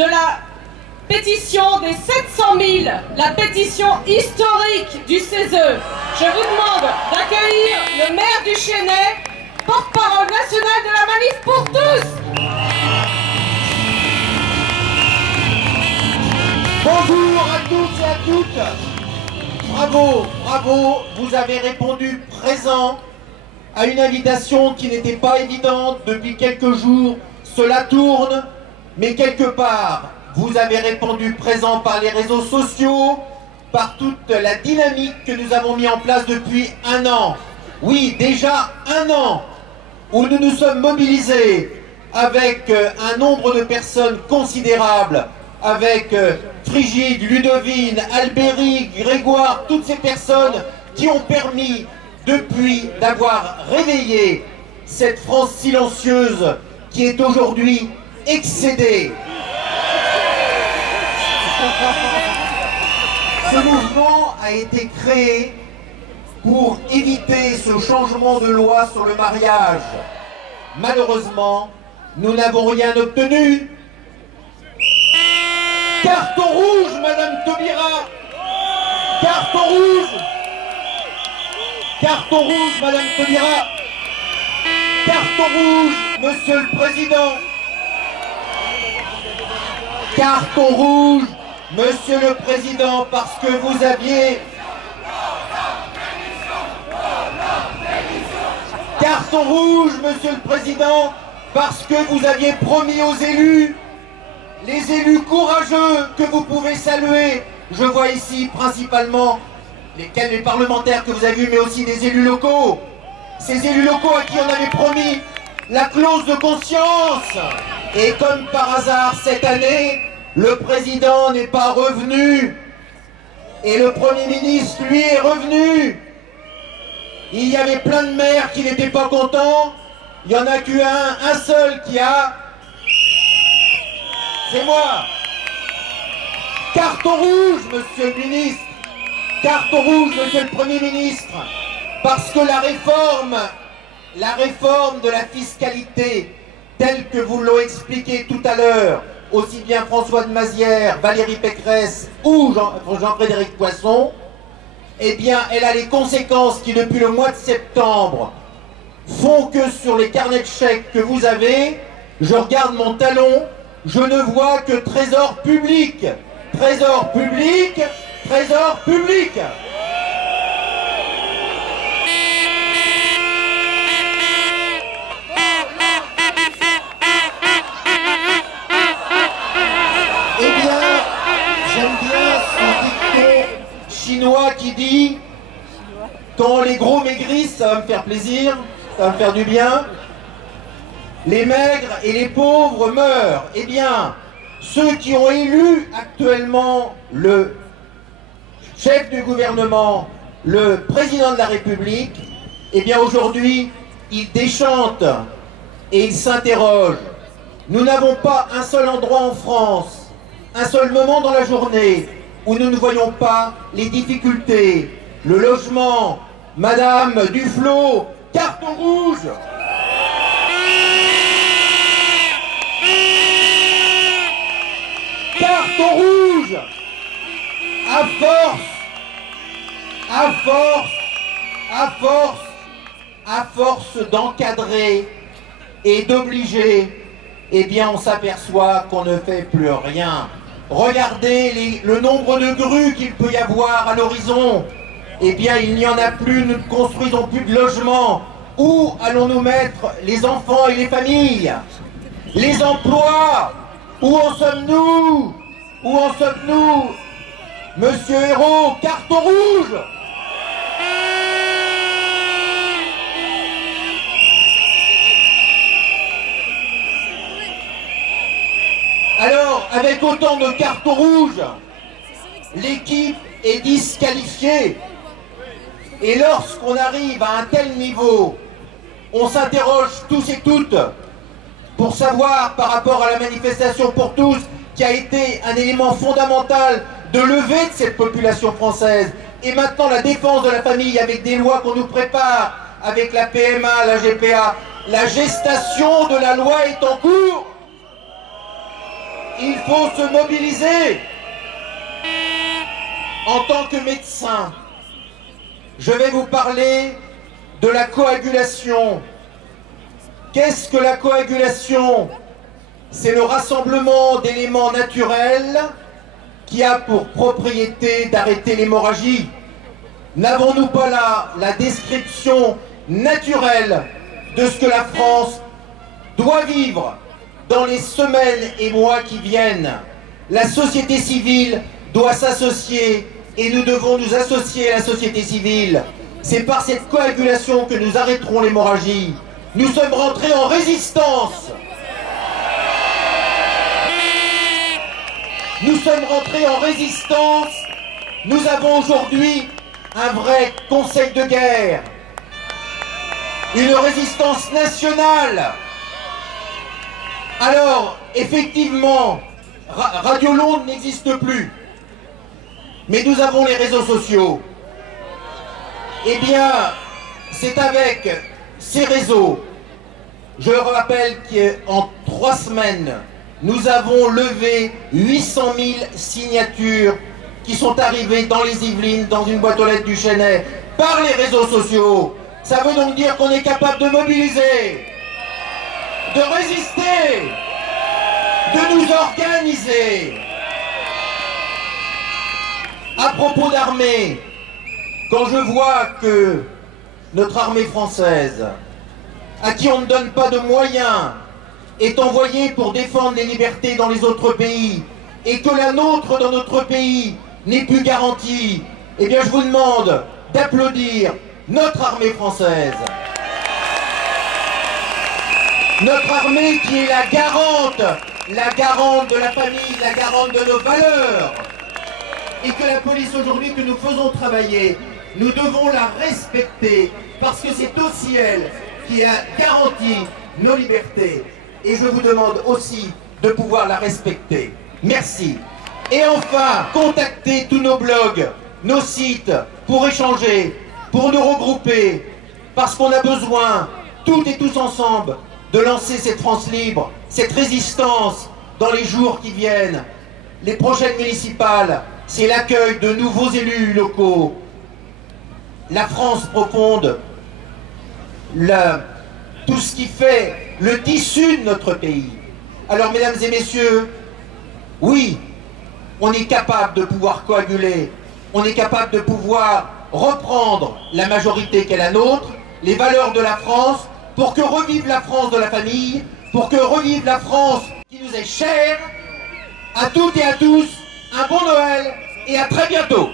de la pétition des 700 000, la pétition historique du CESE. Je vous demande d'accueillir le maire du Chesnay, porte-parole national de la Manif pour tous. Bonjour à tous et à toutes. Bravo, bravo, vous avez répondu présent à une invitation qui n'était pas évidente depuis quelques jours. Cela tourne, mais quelque part, vous avez répondu présent par les réseaux sociaux, par toute la dynamique que nous avons mis en place depuis un an. Oui, déjà un an, où nous nous sommes mobilisés avec un nombre de personnes considérables, avec Frigide, Ludovine, Albéric, Grégoire, toutes ces personnes qui ont permis depuis d'avoir réveillé cette France silencieuse qui est aujourd'hui excédée. Ce mouvement a été créé pour éviter ce changement de loi sur le mariage. Malheureusement, nous n'avons rien obtenu. Carton rouge, Madame Taubira. Carton rouge. Carton rouge, Madame Taubira. Carton rouge, Monsieur le Président. Carton rouge, Monsieur le Président, parce que vous aviez... Carton rouge, Monsieur le Président, parce que vous aviez promis aux élus, les élus courageux que vous pouvez saluer. Je vois ici principalement les parlementaires que vous avez vus, mais aussi des élus locaux. Ces élus locaux à qui on avait promis la clause de conscience. Et comme par hasard, cette année, le président n'est pas revenu. Et le Premier ministre, lui, est revenu. Il y avait plein de maires qui n'étaient pas contents. Il n'y en a qu'un seul qui a... C'est moi. Carton rouge, Monsieur le ministre. Carton rouge, Monsieur le Premier ministre. Parce que la réforme de la fiscalité, telle que vous l'avez expliqué tout à l'heure, aussi bien François de Mazières, Valérie Pécresse ou Jean-Frédéric Poisson, eh bien, elle a les conséquences qui, depuis le mois de septembre, font que sur les carnets de chèques que vous avez, je regarde mon talon, je ne vois que trésor public. Trésor public, trésor public. Eh bien, j'aime bien ce dicton chinois qui dit « Quand les gros maigrissent, ça va me faire plaisir, ça va me faire du bien. Les maigres et les pauvres meurent. » Eh bien, ceux qui ont élu actuellement le chef du gouvernement, le président de la République, eh bien aujourd'hui, ils déchantent et ils s'interrogent. Nous n'avons pas un seul endroit en France, un seul moment dans la journée où nous ne voyons pas les difficultés, le logement. Madame Duflot, carton rouge. Carton rouge. À force d'encadrer et d'obliger, eh bien on s'aperçoit qu'on ne fait plus rien. Regardez le nombre de grues qu'il peut y avoir à l'horizon. Eh bien il n'y en a plus, nous ne construisons plus de logements. Où allons-nous mettre les enfants et les familles? Les emplois? Où en sommes-nous? Où en sommes-nous? Monsieur Hérault, carton rouge. Alors, avec autant de cartons rouges, l'équipe est disqualifiée. Et lorsqu'on arrive à un tel niveau, on s'interroge tous et toutes pour savoir par rapport à la manifestation pour tous, qui a été un élément fondamental de levée de cette population française. Et maintenant la défense de la famille avec des lois qu'on nous prépare, avec la PMA, la GPA. La gestation de la loi est en cours. il faut se mobiliser. En tant que médecin, je vais vous parler de la coagulation. Qu'est-ce que la coagulation? C'est le rassemblement d'éléments naturels qui a pour propriété d'arrêter l'hémorragie. N'avons-nous pas là la description naturelle de ce que la France doit vivre dans les semaines et mois qui viennent? La société civile doit s'associer et nous devons nous associer à la société civile. C'est par cette coagulation que nous arrêterons l'hémorragie. Nous sommes rentrés en résistance. Nous sommes rentrés en résistance. Nous avons aujourd'hui un vrai conseil de guerre. Une résistance nationale. Alors, effectivement, Radio Londres n'existe plus. Mais nous avons les réseaux sociaux. Eh bien, c'est avec ces réseaux, je rappelle qu'en 3 semaines, nous avons levé 800 000 signatures qui sont arrivées dans les Yvelines, dans une boîte aux lettres du Chesnay, par les réseaux sociaux. Ça veut donc dire qu'on est capable de mobiliser, de résister, de nous organiser. À propos d'armée, quand je vois que notre armée française, à qui on ne donne pas de moyens, est envoyée pour défendre les libertés dans les autres pays, et que la nôtre dans notre pays n'est plus garantie, eh bien je vous demande d'applaudir notre armée française. Notre armée qui est la garante de la famille, la garante de nos valeurs. Et que la police aujourd'hui que nous faisons travailler, nous devons la respecter parce que c'est aussi elle qui a garanti nos libertés. Et je vous demande aussi de pouvoir la respecter. Merci. Et enfin, contactez tous nos blogs, nos sites, pour échanger, pour nous regrouper, parce qu'on a besoin, toutes et tous ensemble, de lancer cette France libre, cette résistance dans les jours qui viennent. Les prochaines municipales, c'est l'accueil de nouveaux élus locaux. La France profonde, tout ce qui fait le tissu de notre pays. Alors, mesdames et messieurs, oui, on est capable de pouvoir coaguler, on est capable de pouvoir reprendre la majorité qu'est la nôtre, les valeurs de la France, pour que revive la France de la famille, pour que revive la France qui nous est chère. À toutes et à tous, un bon Noël et à très bientôt.